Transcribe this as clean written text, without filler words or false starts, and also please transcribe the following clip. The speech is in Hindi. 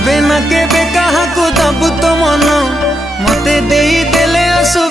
केबे ना केबे कहा को दबु तो मन मते देई देले असु